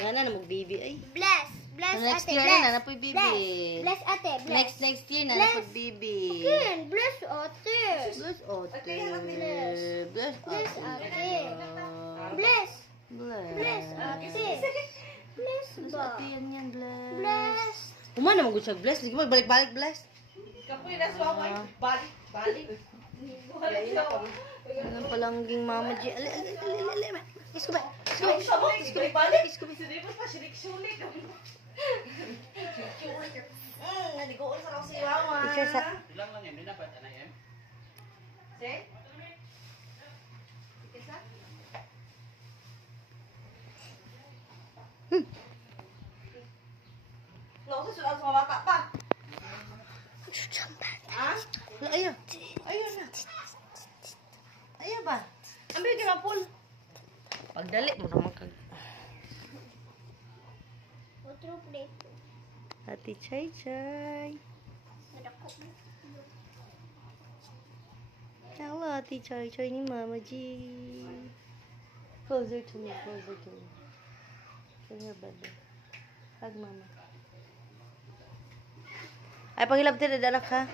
Wala na mag-baby ay. Bless. Bless Next ate. year Bless. na po baby. Bless ate. Bless. Next year na Bless. po baby. Again. Bless ate. Bless ate. Bless Bless ate. ate. Bless. Bless. Bless ate. Bless Bless ba? ate yan, bless. Bless. Umana mo siya bless. Sige magbalik-balik bless. Kapoy na sa mga balik. Anong palangging mama G. Ali. Isko ba? Isko pa sirik-sulik. Naligoon sa kasi wawa. Picture sa... Ilang lang yan, hindi dapat anay yan. See? Isa? Losa sulat sa mga bata pa. Ha? Ayaw. Ayaw na. Ayaw ba? Ambil ka na pool. Pagdali mo naman kag... Otro plate. Ate Chay Chay. Hello, Ate Chay Chay ni Mama G. Closer to me, closer to me. Bring your baby. Hug Mama. Ay, pangilap tira, anak ha.